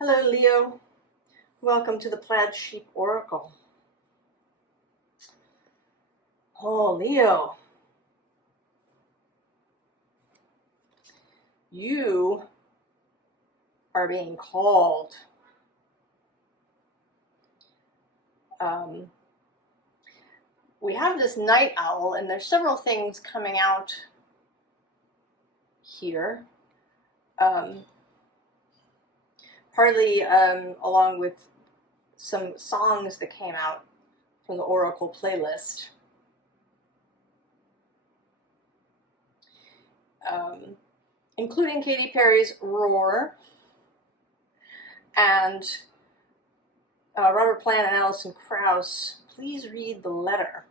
Hello, Leo. Welcome to the Plaid Sheep Oracle. Oh, Leo. You are being called. We have this night owl, and there's several things coming out here. Partly along with some songs that came out from the Oracle playlist. Including Katy Perry's Roar and Robert Plant and Alison Krauss, Please Read the Letter.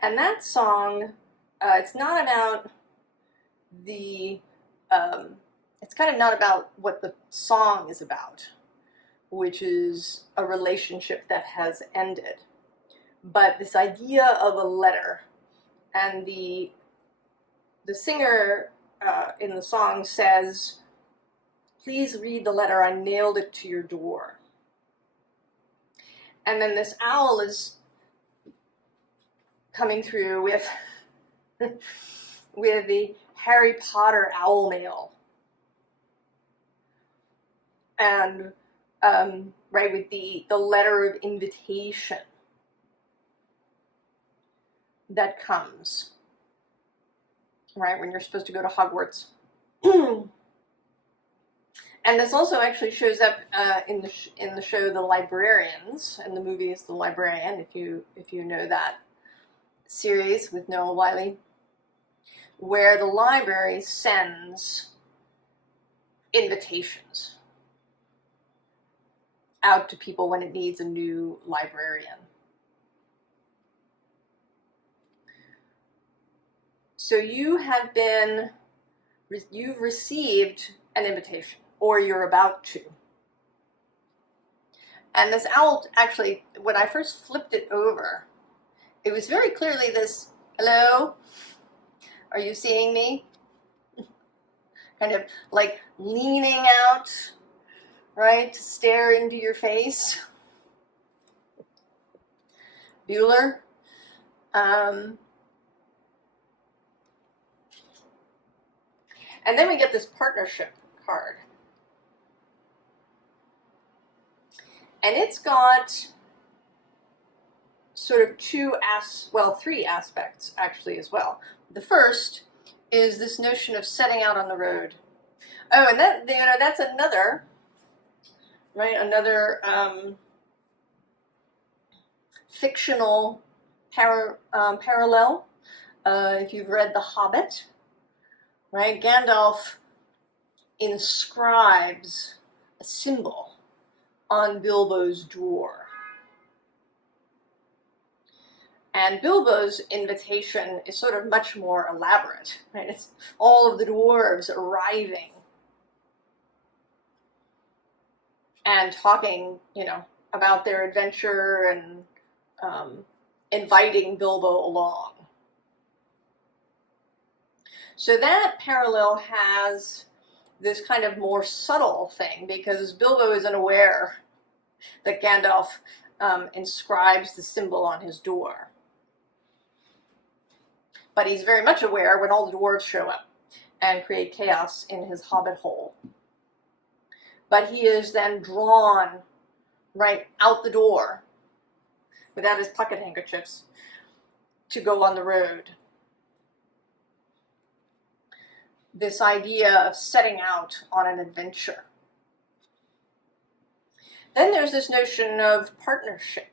And that song, it's not about the, it's kind of not about what the song is about, which is a relationship that has ended. But this idea of a letter, and the singer in the song says, please read the letter, I nailed it to your door. And then this owl is coming through with with the Harry Potter owl mail. And right, with the letter of invitation that comes, right, when you're supposed to go to Hogwarts. And this also actually shows up in the show The Librarians, and the movie is The Librarian, if you know that series with Noah Wyle, where the library sends invitations out to people when it needs a new librarian. So you've received an invitation, or you're about to. And this owl, actually, when I first flipped it over, it was very clearly this, hello, are you seeing me? Kind of like leaning out, right, to stare into your face. Bueller. And then we get this partnership card. And it's got sort of three aspects actually as well. The first is this notion of setting out on the road. Oh, and that, that's another, right, another fictional parallel. If you've read The Hobbit, right, Gandalf inscribes a symbol on Bilbo's door. And Bilbo's invitation is sort of much more elaborate, right? It's all of the dwarves arriving and talking, about their adventure and inviting Bilbo along. So that parallel has this kind of more subtle thing, because Bilbo isn't aware that Gandalf inscribes the symbol on his door. But he's very much aware when all the dwarves show up and create chaos in his hobbit hole. But he is then drawn right out the door without his pocket handkerchiefs to go on the road. This idea of setting out on an adventure. Then there's this notion of partnership,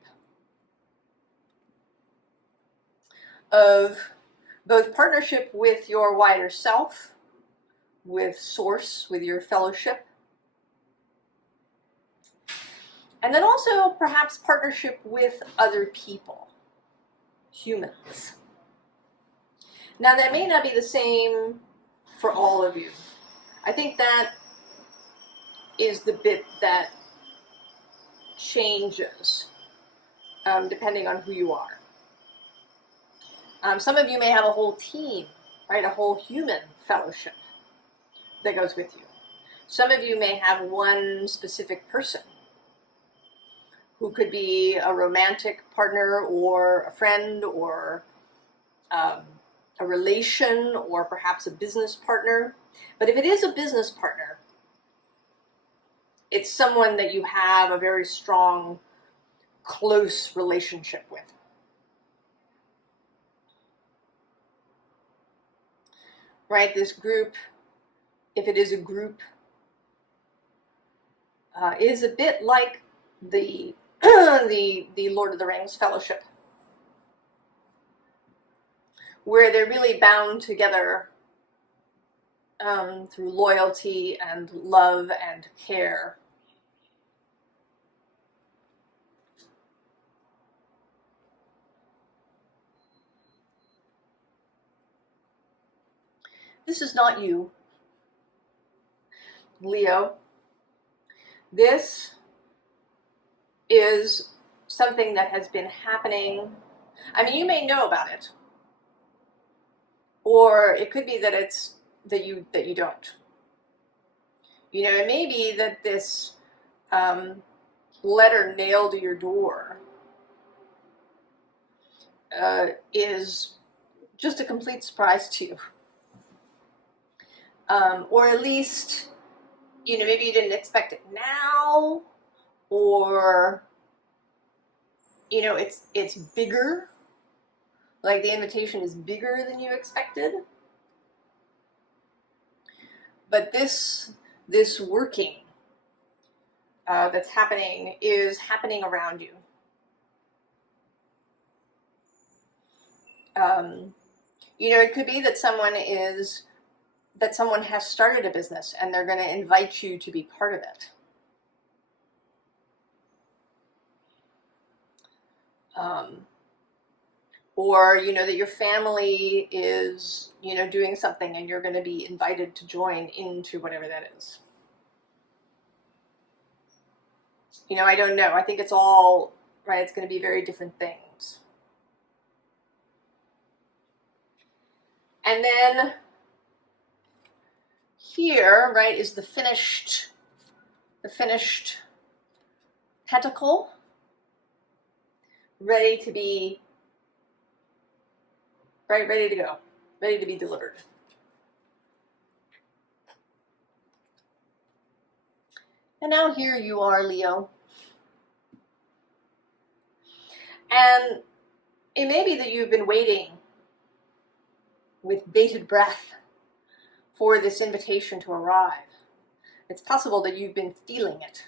of both partnership with your wider self, with Source, with your fellowship, and then also perhaps partnership with other people, humans. Now that may not be the same for all of you. I think that is the bit that changes depending on who you are. Some of you may have a whole team, right? A whole human fellowship that goes with you. Some of you may have one specific person who could be a romantic partner or a friend or a relation or perhaps a business partner. But if it is a business partner, it's someone that you have a very strong, close relationship with. Right? This group, if it is a group, is a bit like the the Lord of the Rings Fellowship, where they're really bound together through loyalty and love and care. This is not you, Leo. This is something that has been happening. I mean, you may know about it, or it could be that it's that you don't. You know, it may be that this letter nailed to your door is just a complete surprise to you. Or at least, you know, maybe you didn't expect it now, or, you know, it's bigger, like the invitation is bigger than you expected. But this working that's happening is happening around you. You know, it could be that someone has started a business and they're going to invite you to be part of it. Or, you know, that your family is, you know, doing something and you're going to be invited to join into whatever that is. You know, I don't know. I think it's all, right, it's going to be very different things. And then here, right, is the finished pentacle, ready to be, right, ready to go, ready to be delivered. And now here you are, Leo. And it may be that you've been waiting with bated breath for this invitation to arrive. It's possible that you've been feeling it,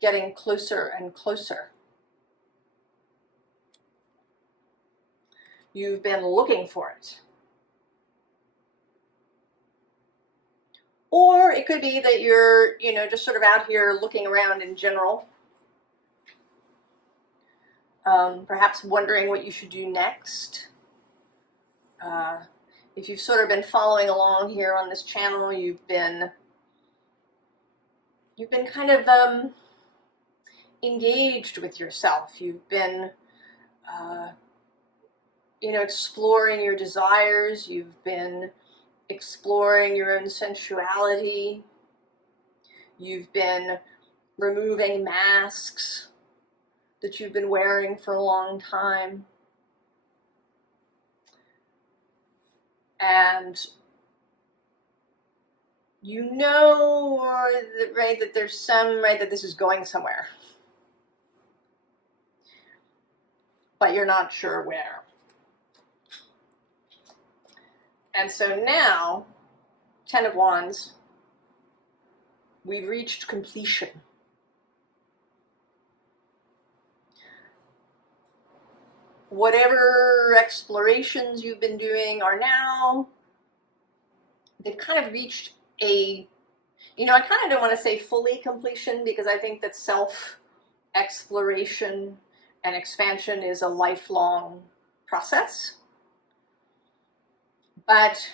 getting closer and closer. You've been looking for it. Or it could be that you're, you know, just sort of out here looking around in general. Perhaps wondering what you should do next. If you've sort of been following along here on this channel, you've been kind of engaged with yourself. You've been, you know, exploring your desires. You've been exploring your own sensuality. You've been removing masks that you've been wearing for a long time. And you know, right, that there's some, right, that this is going somewhere. But you're not sure where. And so now, 10 of Wands, we've reached completion. Whatever explorations you've been doing are now, they've kind of reached a, you know, I kind of don't want to say fully completion, because I think that self-exploration and expansion is a lifelong process. But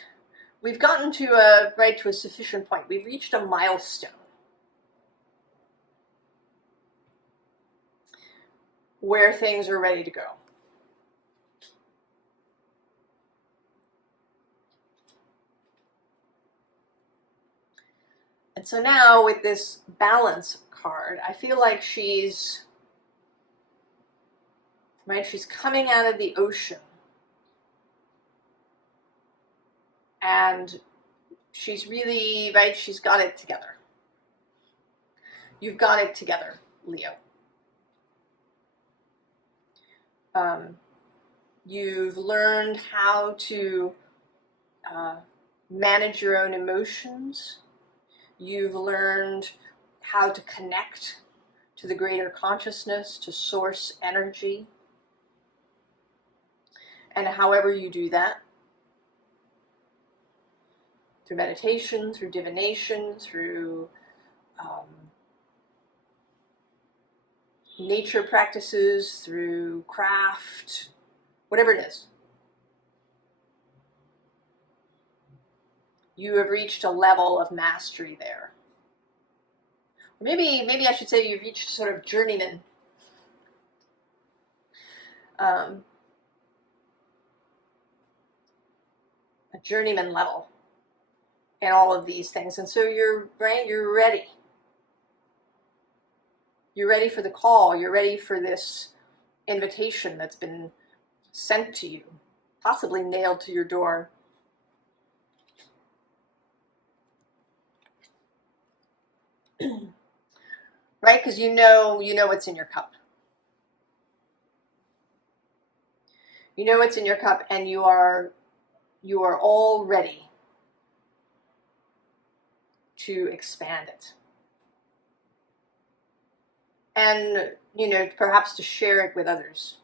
we've gotten to a sufficient point. We've reached a milestone where things are ready to go. And so now with this balance card, I feel like she's, right, she's coming out of the ocean. And she's really, right, she's got it together. You've got it together, Leo. You've learned how to manage your own emotions. You've learned how to connect to the greater consciousness, to source energy. And however you do that, through meditation, through divination, through nature practices, through craft, whatever it is, you have reached a level of mastery there. Maybe I should say you've reached sort of journeyman. A journeyman level in all of these things. And so you're ready. You're ready for the call. You're ready for this invitation that's been sent to you, possibly nailed to your door. Right? Because you know what's in your cup. You know what's in your cup, and you are all ready to expand it. And, perhaps to share it with others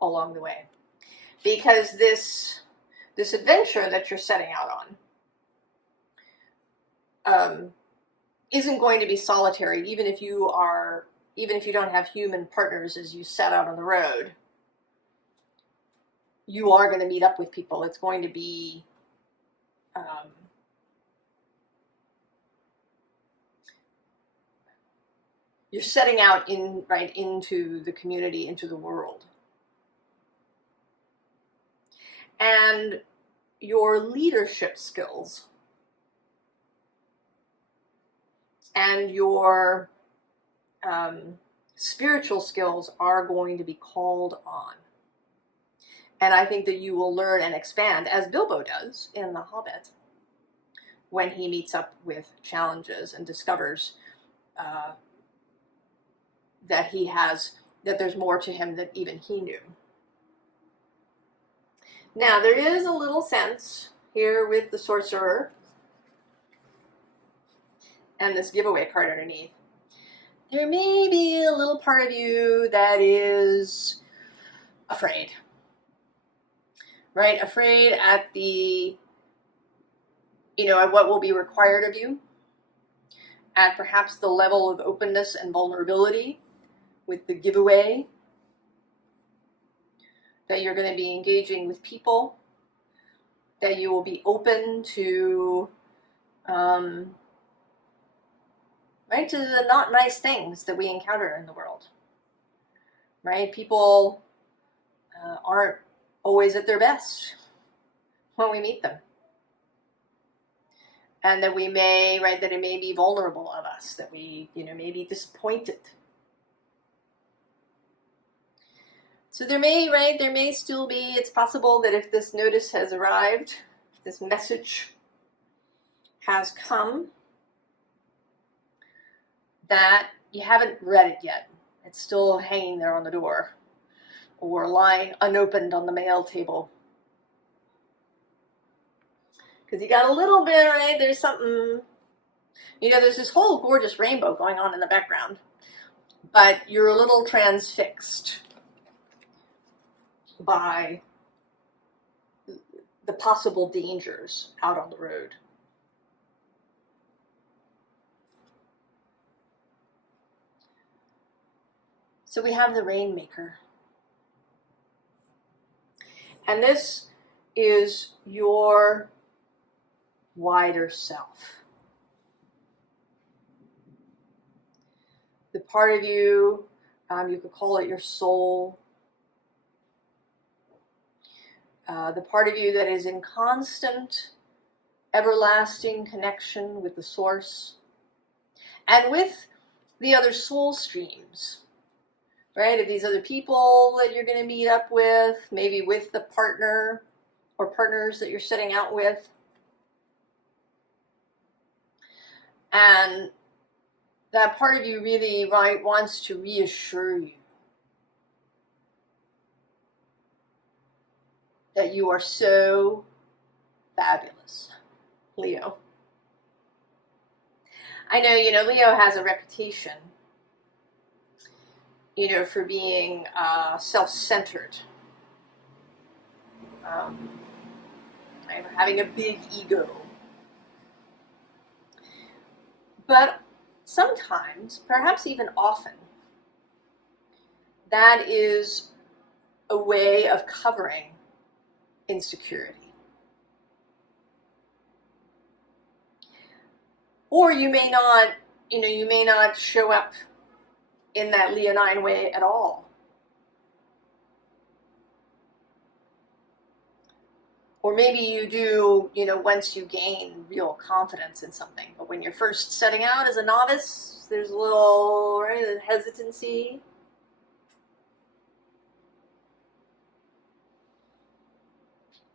along the way. Because this adventure that you're setting out on isn't going to be solitary, even if you don't have human partners as you set out on the road. You are going to meet up with people. It's going to be you're setting out into the community, into the world. And your leadership skills and your spiritual skills are going to be called on. And I think that you will learn and expand, as Bilbo does in The Hobbit, when he meets up with challenges and discovers that there's more to him than even he knew. Now, there is a little sense here with the Sorcerer and this giveaway card underneath. There may be a little part of you that is afraid. Right? Afraid at at what will be required of you, at perhaps the level of openness and vulnerability with the giveaway, that you're going to be engaging with people, that you will be open to to the not nice things that we encounter in the world. Right? People aren't always at their best when we meet them. And that it may be vulnerable of us, that we, may be disappointed. So there may still be, it's possible that if this notice has arrived, if this message has come, that you haven't read it yet. It's still hanging there on the door or lying unopened on the mail table. Because you got a little bit, there's something, there's this whole gorgeous rainbow going on in the background, but you're a little transfixed by the possible dangers out on the road. So we have the Rainmaker. And this is your wider self. The part of you, you could call it your soul. The part of you that is in constant everlasting connection with the source and with the other soul streams, right? Of these other people that you're going to meet up with, maybe with the partner or partners that you're setting out with. And that part of you really, right, wants to reassure you that you are so fabulous, Leo. I know, Leo has a reputation, for being self-centered, having a big ego. But sometimes, perhaps even often, that is a way of covering insecurity. Or you may not show up in that leonine way at all. Or maybe you do, once you gain real confidence in something. But when you're first setting out as a novice, there's a little, right, hesitancy.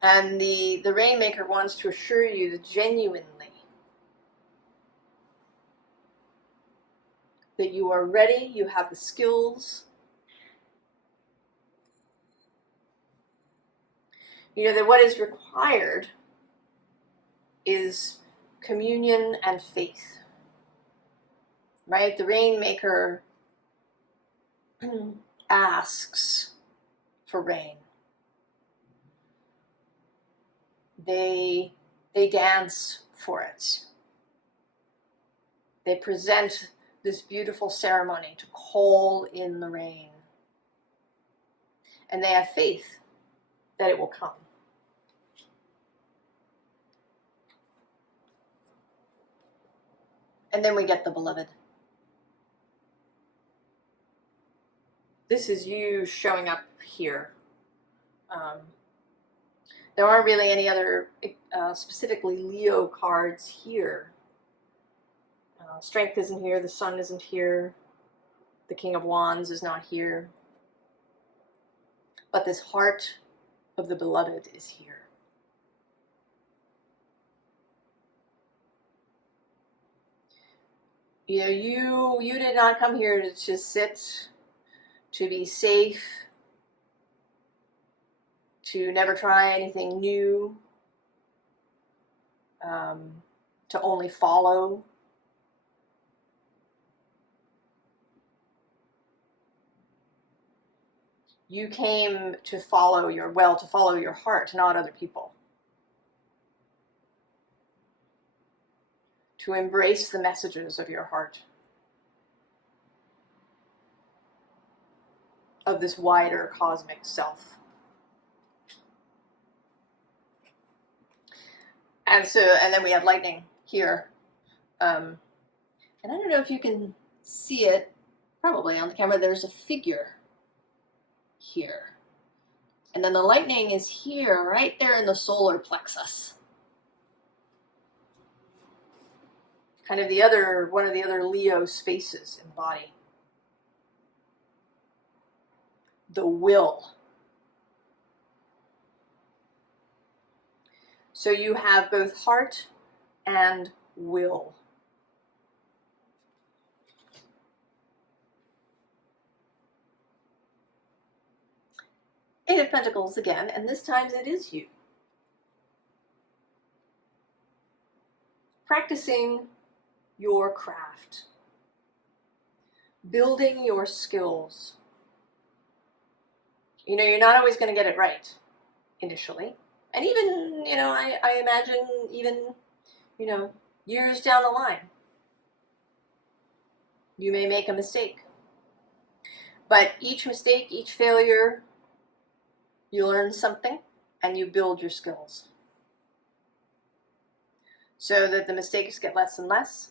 And the Rainmaker wants to assure you that genuinely that you are ready, you have the skills. That what is required is communion and faith, right? The Rainmaker asks for rain. They dance for it. They present this beautiful ceremony to call in the rain. And they have faith that it will come. And then we get the Beloved. This is you showing up here. There aren't really any other specifically Leo cards here. Strength isn't here, the Sun isn't here, the King of Wands is not here. But this heart of the Beloved is here. You did not come here to just sit, to be safe, to never try anything new, to only follow. You came to follow your heart, not other people. To embrace the messages of your heart, of this wider cosmic self. And then we have lightning here. And I don't know if you can see it, probably on the camera, there's a figure here. And then the lightning is here, right there in the solar plexus. Kind of one of the other Leo spaces in the body. The will. So you have both heart and will. Eight of Pentacles again, and this time it is you. Practicing your craft. Building your skills. You're not always going to get it right initially. And even, I imagine even, years down the line, you may make a mistake. But each mistake, each failure, you learn something and you build your skills. So that the mistakes get less and less.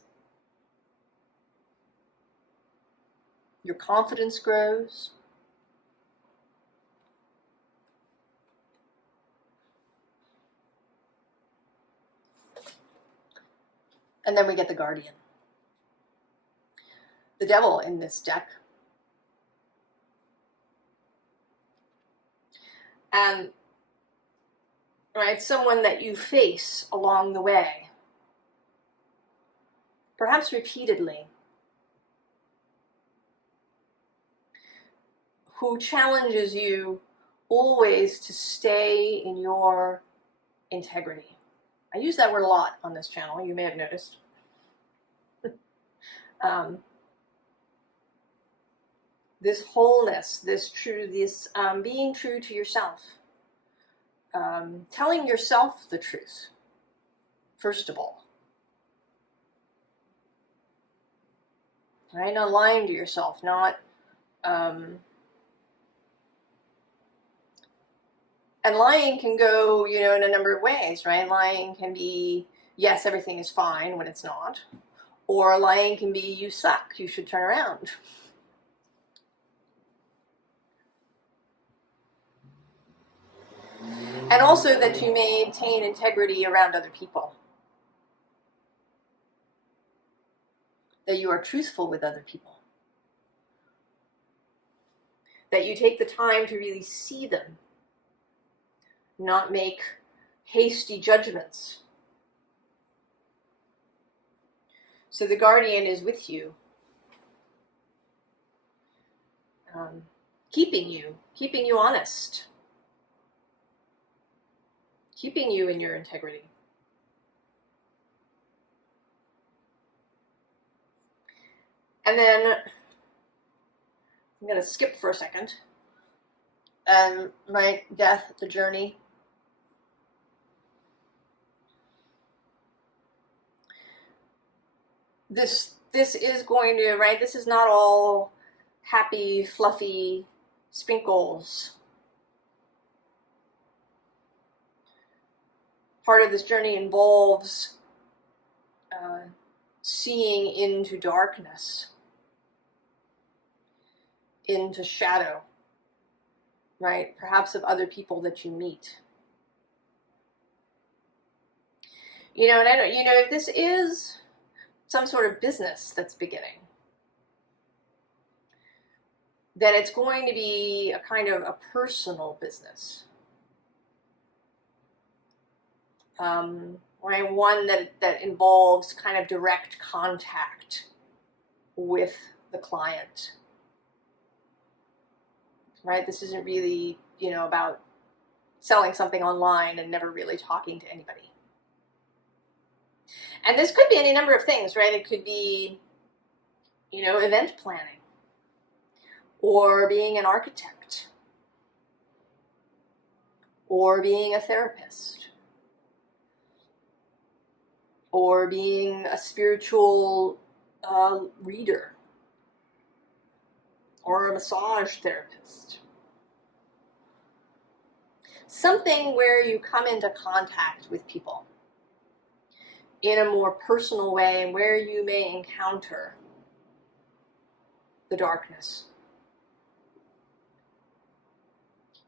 Your confidence grows. And then we get the Guardian. The Devil in this deck. And, right, someone that you face along the way, perhaps repeatedly, who challenges you always to stay in your integrity. I use that word a lot on this channel, you may have noticed. This wholeness, this being true to yourself, telling yourself the truth, first of all. Right? Not lying to yourself, not and lying can go, you know, in a number of ways, right? Lying can be, yes, everything is fine when it's not. Or lying can be, you suck, you should turn around. And also that you maintain integrity around other people. That you are truthful with other people. That you take the time to really see them. Not make hasty judgments. So the Guardian is with you. Keeping you honest. Keeping you in your integrity. And then, I'm going to skip for a second. My death, the journey. This is going to, right, this is not all happy, fluffy sprinkles. Part of this journey involves seeing into darkness, into shadow, right? Perhaps of other people that you meet. You know, and I don't, you know, if this is some sort of business that's beginning, then it's going to be a kind of a personal business. Right? One that involves kind of direct contact with the client. Right? This isn't really, you know, about selling something online and never really talking to anybody. And this could be any number of things, right? It could be, you know, event planning, or being an architect, or being a therapist, or being a spiritual reader, or a massage therapist. Something where you come into contact with people in a more personal way, and where you may encounter the darkness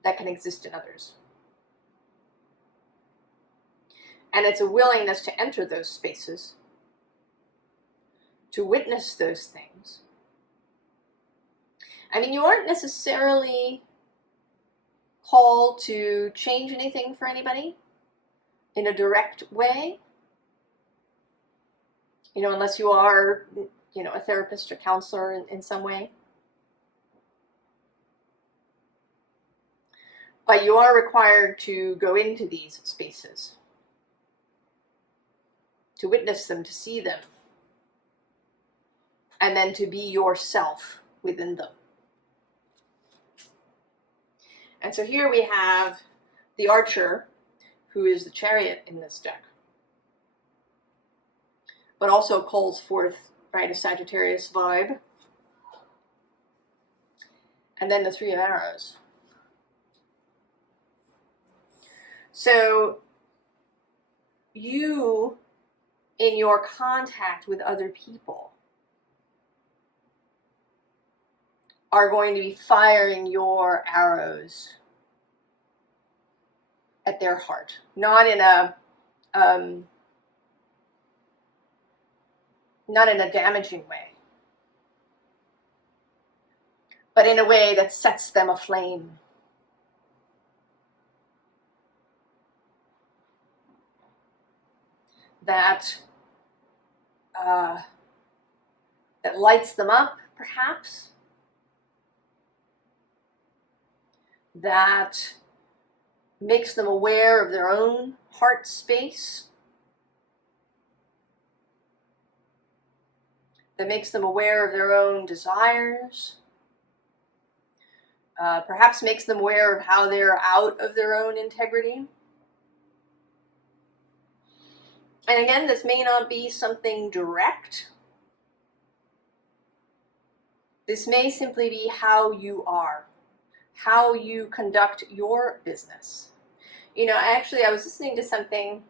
that can exist in others. And it's a willingness to enter those spaces, to witness those things. I mean, you aren't necessarily called to change anything for anybody in a direct way, you know, unless you are, you know, a therapist or counselor in some way. But you are required to go into these spaces, to witness them, to see them, and then to be yourself within them. And so here we have the Archer, who is the Chariot in this deck, but also calls forth, right, a Sagittarius vibe. And then the Three of Arrows. So you, in your contact with other people, are going to be firing your arrows at their heart. Not in a not in a damaging way, but in a way that sets them aflame. That lights them up, perhaps. That makes them aware of their own heart space. That makes them aware of their own desires. Perhaps makes them aware of how they're out of their own integrity. And again, this may not be something direct. This may simply be how you are, how you conduct your business. You know, I was listening to something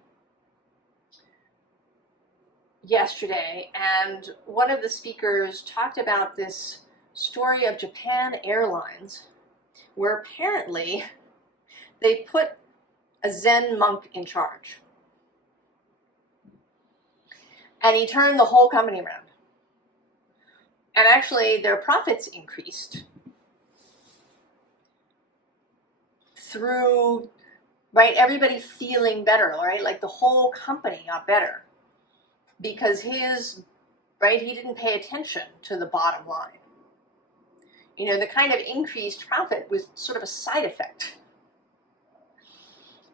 yesterday, and one of the speakers talked about this story of Japan Airlines, where apparently they put a Zen monk in charge. And he turned the whole company around. And actually, their profits increased through, right, everybody feeling better, right? Like the whole company got better because he didn't pay attention to the bottom line. You know, the kind of increased profit was sort of a side effect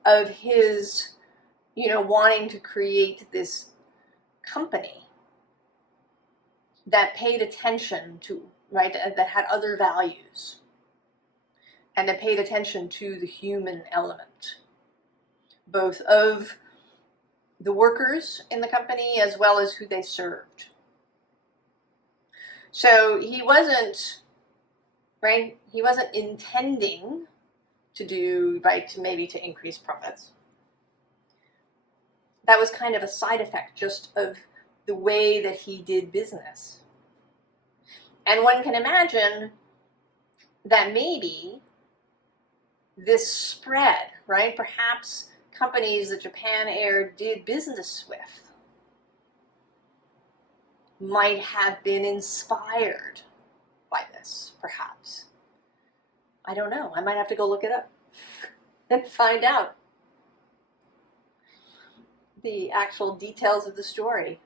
of his, wanting to create this company that paid attention to, right, that had other values, and that paid attention to the human element, both of the workers in the company as well as who they served. So he wasn't intending to do, to increase profits. That was kind of a side effect just of the way that he did business. And one can imagine that maybe this spread, right? Perhaps companies that Japan Air did business with might have been inspired by this, perhaps. I don't know. I might have to go look it up and find out the actual details of the story.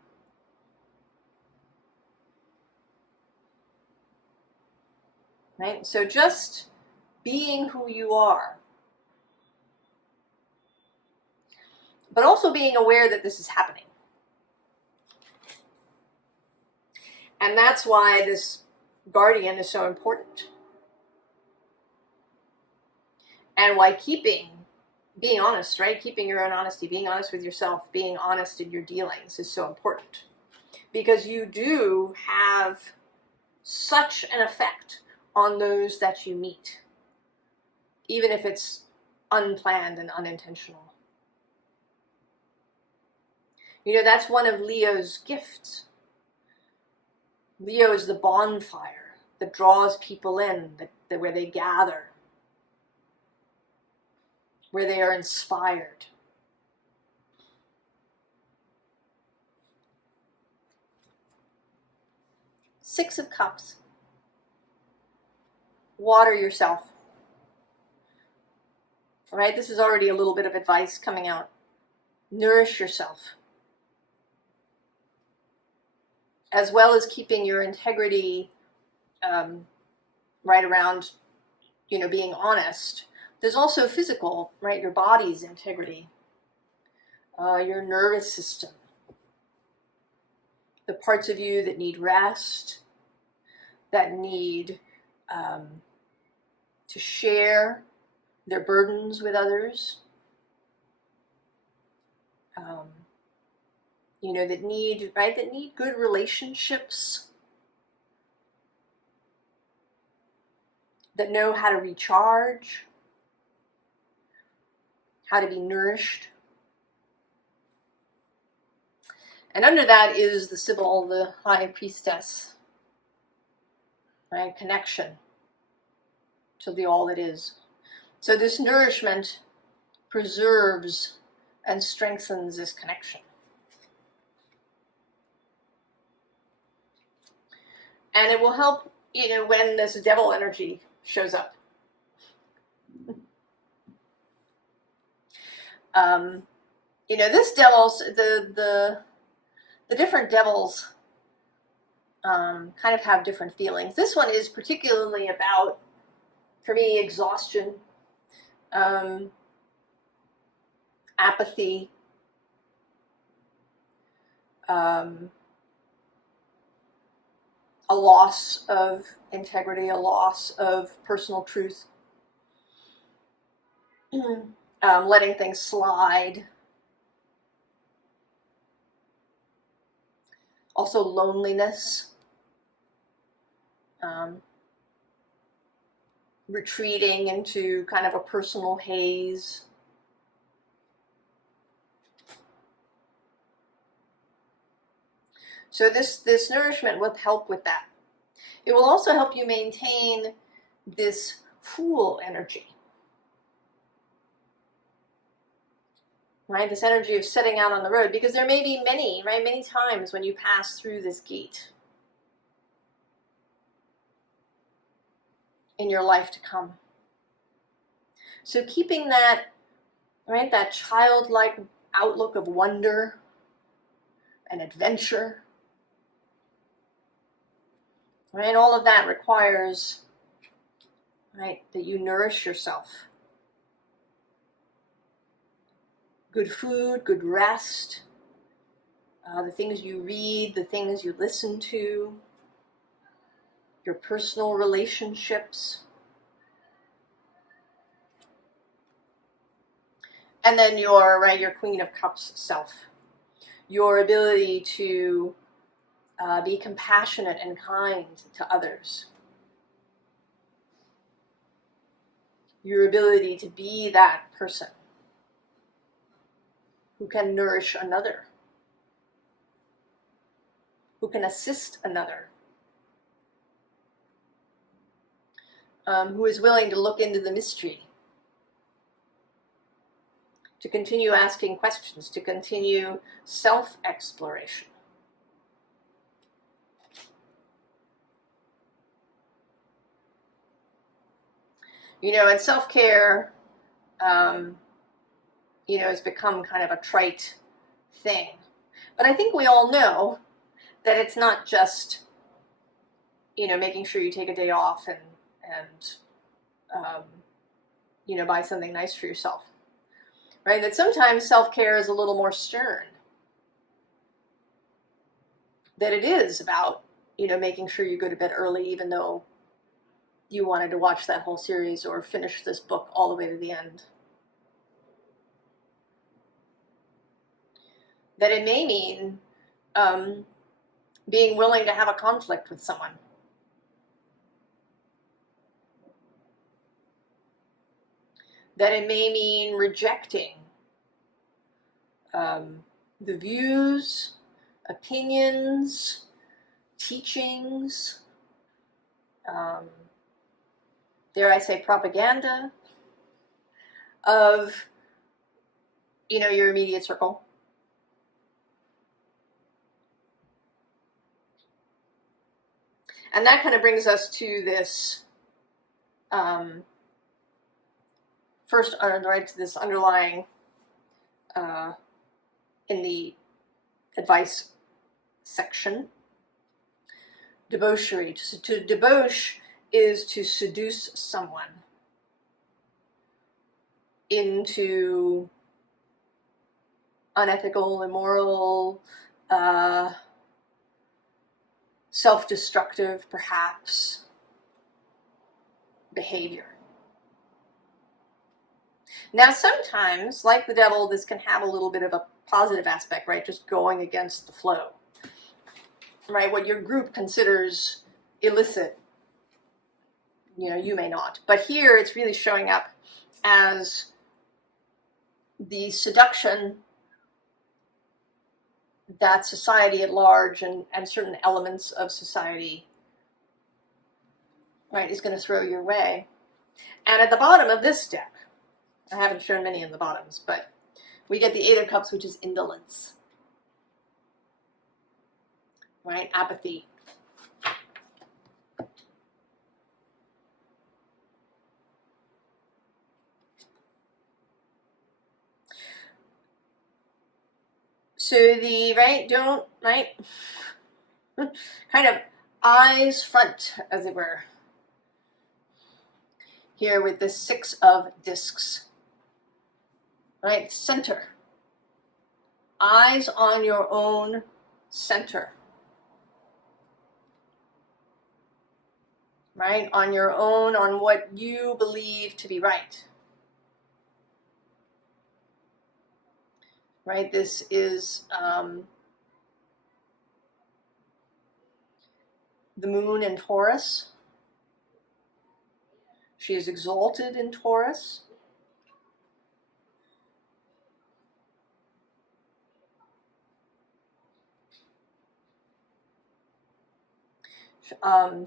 Right? So just being who you are, but also being aware that this is happening. And that's why this guardian is so important. And why being honest, right? Keeping your own honesty, being honest with yourself, being honest in your dealings is so important. Because you do have such an effect on those that you meet, even if it's unplanned and unintentional. You know, that's one of Leo's gifts. Leo is the bonfire that draws people in, where they gather, where they are inspired. Six of Cups. Water yourself. All right, this is already a little bit of advice coming out. Nourish yourself. As well as keeping your integrity right around, being honest. There's also physical, right? Your body's integrity, your nervous system, the parts of you that need rest, that need to share their burdens with others, that need good relationships, that know how to recharge, how to be nourished. And under that is the Sibyl, the High Priestess, right? Connection to the all that is. So this nourishment preserves and strengthens this connection. And it will help, you know, when this devil energy shows up. You know, this devil's, the different devils kind of have different feelings. This one is particularly about, for me, exhaustion, apathy, a loss of integrity, a loss of personal truth, letting things slide. Also loneliness, retreating into kind of a personal haze. So this nourishment will help with that. It will also help you maintain this Fool energy. Right, this energy of setting out on the road, because there may be many times when you pass through this gate in your life to come. So keeping that, right, that childlike outlook of wonder and adventure, right, all of that requires, right, that you nourish yourself. Good food, good rest, the things you read, the things you listen to, your personal relationships. And then your Queen of Cups self. Your ability to be compassionate and kind to others. Your ability to be that person who can nourish another, who can assist another, who is willing to look into the mystery, to continue asking questions, to continue self-exploration. You know, and self-care, you know, has become kind of a trite thing. But I think we all know that it's not just, you know, making sure you take a day off and you know, buy something nice for yourself. Right? That sometimes self-care is a little more stern. That it is about, you know, making sure you go to bed early, even though you wanted to watch that whole series or finish this book all the way to the end. That it may mean being willing to have a conflict with someone. That it may mean rejecting the views, opinions, teachings, dare I say propaganda of, you know, your immediate circle. And that kind of brings us to this first, right, to this underlying in the advice section, debauchery. To debauch is to seduce someone into unethical, immoral, self-destructive, perhaps, behavior. Now, sometimes, like the devil, this can have a little bit of a positive aspect, right? Just going against the flow, right? What your group considers illicit, you know, you may not. But here, it's really showing up as the seduction that society at large and certain elements of society, right, is going to throw your way. And at the bottom of this deck, I haven't shown many in the bottoms, but we get the Eight of Cups, which is indolence, right? Apathy. So the, right, don't, right, kind of eyes front, as it were, here with the 6 of discs, right, center, eyes on your own center, right, on your own, on what you believe to be right. Right, this is the moon in Taurus. She is exalted in Taurus.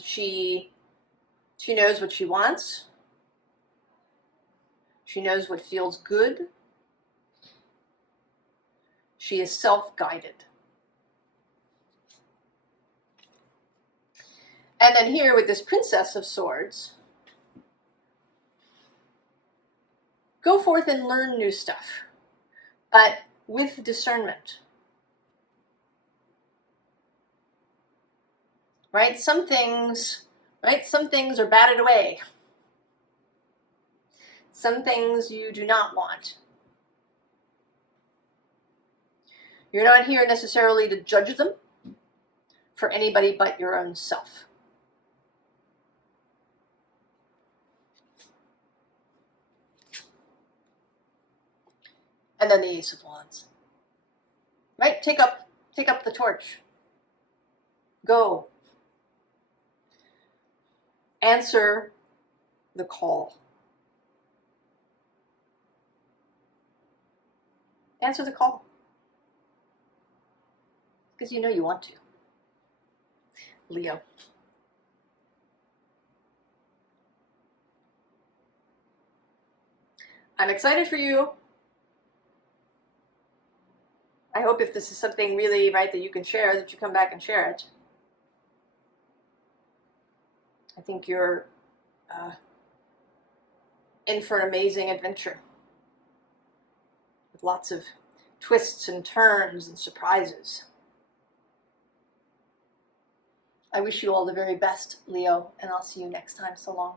She knows what she wants. She knows what feels good. She is self-guided. And then here with this Princess of Swords, go forth and learn new stuff, but with discernment. Right? Some things are batted away. Some things you do not want. You're not here necessarily to judge them for anybody but your own self. And then the Ace of Wands. Right? Take up the torch. Go. Answer the call. Answer the call. Because you know you want to. Leo. I'm excited for you. I hope if this is something really, right, that you can share, that you come back and share it. I think you're in for an amazing adventure with lots of twists and turns and surprises. I wish you all the very best, Leo, and I'll see you next time. So long.